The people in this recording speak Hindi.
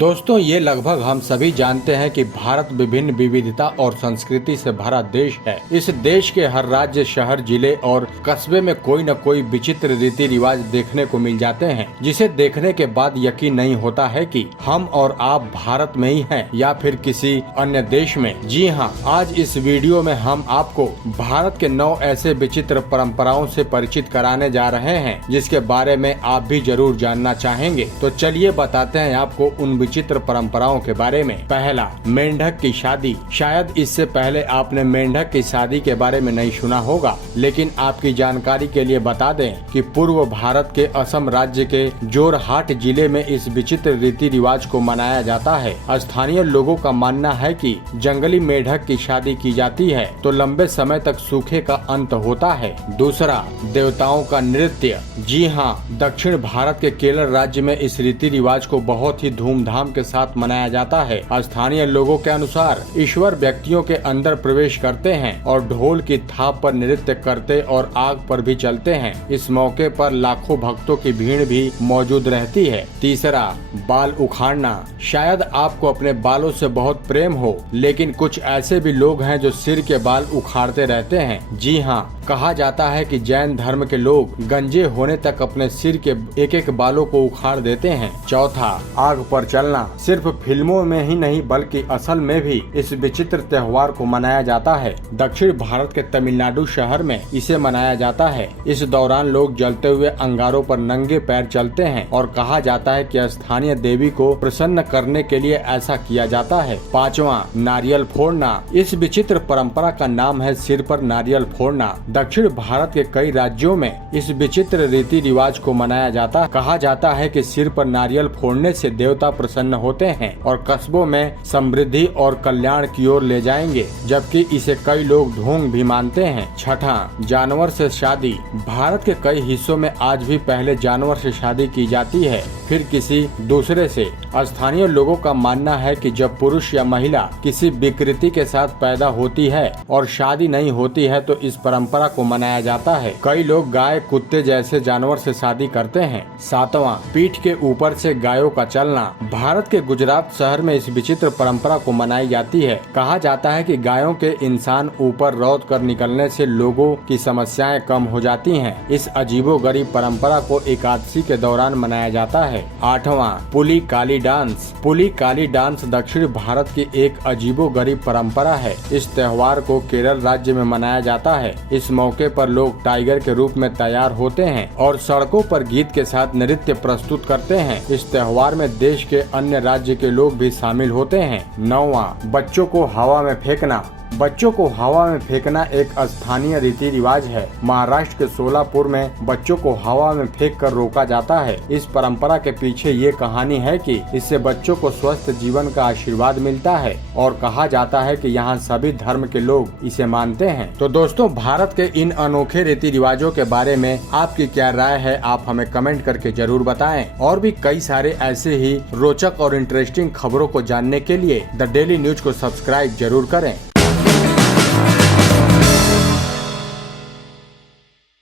दोस्तों, ये लगभग हम सभी जानते हैं कि भारत विभिन्न विविधता और संस्कृति से भरा देश है। इस देश के हर राज्य, शहर, जिले और कस्बे में कोई न कोई विचित्र रीति रिवाज देखने को मिल जाते हैं, जिसे देखने के बाद यकीन नहीं होता है कि हम और आप भारत में ही हैं या फिर किसी अन्य देश में। जी हाँ, आज इस वीडियो में हम आपको भारत के 9 ऐसे विचित्र परंपराओं से परिचित कराने जा रहे हैं, जिसके बारे में आप भी जरूर जानना चाहेंगे। तो चलिए बताते हैं आपको उन विचित्र परंपराओं के बारे में। पहला, मेंढक की शादी। शायद इससे पहले आपने मेंढक की शादी के बारे में नहीं सुना होगा, लेकिन आपकी जानकारी के लिए बता दें कि पूर्व भारत के असम राज्य के जोरहाट जिले में इस विचित्र रीति रिवाज को मनाया जाता है। स्थानीय लोगों का मानना है कि जंगली मेंढक की शादी की जाती है तो लंबे समय तक सूखे का अंत होता है। दूसरा, देवताओं का नृत्य। जी हाँ, दक्षिण भारत के केरल राज्य में इस रीति रिवाज को बहुत ही धूमधाम के साथ मनाया जाता है। स्थानीय लोगों के अनुसार ईश्वर व्यक्तियों के अंदर प्रवेश करते हैं और ढोल की थाप पर नृत्य करते और आग पर भी चलते हैं। इस मौके पर लाखों भक्तों की भीड़ भी मौजूद रहती है। तीसरा, बाल उखाड़ना। शायद आपको अपने बालों से बहुत प्रेम हो, लेकिन कुछ ऐसे भी लोग हैं जो सिर के बाल उखाड़ते रहते हैं। जी हाँ, कहा जाता है कि जैन धर्म के लोग गंजे होने तक अपने सिर के एक एक बालों को उखाड़ देते हैं। चौथा, आग पर चलना। सिर्फ फिल्मों में ही नहीं बल्कि असल में भी इस विचित्र त्योहार को मनाया जाता है। दक्षिण भारत के तमिलनाडु शहर में इसे मनाया जाता है। इस दौरान लोग जलते हुए अंगारों पर नंगे पैर चलते हैं और कहा जाता है कि स्थानीय देवी को प्रसन्न करने के लिए ऐसा किया जाता है। पांचवा, नारियल फोड़ना। इस विचित्र परंपरा का नाम है सिर पर नारियल फोड़ना। दक्षिण भारत के कई राज्यों में इस विचित्र रीति रिवाज को मनाया जाता है। कहा जाता है कि सिर पर नारियल फोड़ने से देवता प्रसन्न होते हैं और कस्बों में समृद्धि और कल्याण की ओर ले जाएंगे, जबकि इसे कई लोग ढोंग भी मानते हैं। छठा, जानवर से शादी। भारत के कई हिस्सों में आज भी पहले जानवर से शादी की जाती है, फिर किसी दूसरे से। स्थानीय लोगों का मानना है कि जब पुरुष या महिला किसी विकृति के साथ पैदा होती है और शादी नहीं होती है तो इस परंपरा को मनाया जाता है। कई लोग गाय, कुत्ते जैसे जानवर से शादी करते हैं। सातवां, पीठ के ऊपर से गायों का चलना। भारत के गुजरात शहर में इस विचित्र परंपरा को मनाई जाती है। कहा जाता है कि गायों के इंसान ऊपर रौंद कर निकलने से लोगों की समस्याएं कम हो जाती हैं। इस अजीबोगरीब परंपरा को एकादशी के दौरान मनाया जाता है। आठवां, पुली काली डांस। पुली काली डांस दक्षिण भारत की एक अजीबोगरीब परंपरा है। इस त्योहार को केरल राज्य में मनाया जाता है। इस मौके पर लोग टाइगर के रूप में तैयार होते हैं और सड़कों पर गीत के साथ नृत्य प्रस्तुत करते हैं। इस त्योहार में देश के अन्य राज्य के लोग भी शामिल होते हैं। नौवां, बच्चों को हवा में फेंकना। बच्चों को हवा में फेंकना एक स्थानीय रीति रिवाज है। महाराष्ट्र के सोलापुर में बच्चों को हवा में फेंककर रोका जाता है। इस परंपरा के पीछे ये कहानी है कि इससे बच्चों को स्वस्थ जीवन का आशीर्वाद मिलता है और कहा जाता है कि यहाँ सभी धर्म के लोग इसे मानते हैं। तो दोस्तों, भारत के इन अनोखे रीति रिवाजों के बारे में आपकी क्या राय है, आप हमें कमेंट करके जरूर बताएं। और भी कई सारे ऐसे ही रोचक और इंटरेस्टिंग खबरों को जानने के लिए द डेली न्यूज को सब्सक्राइब जरूर करें।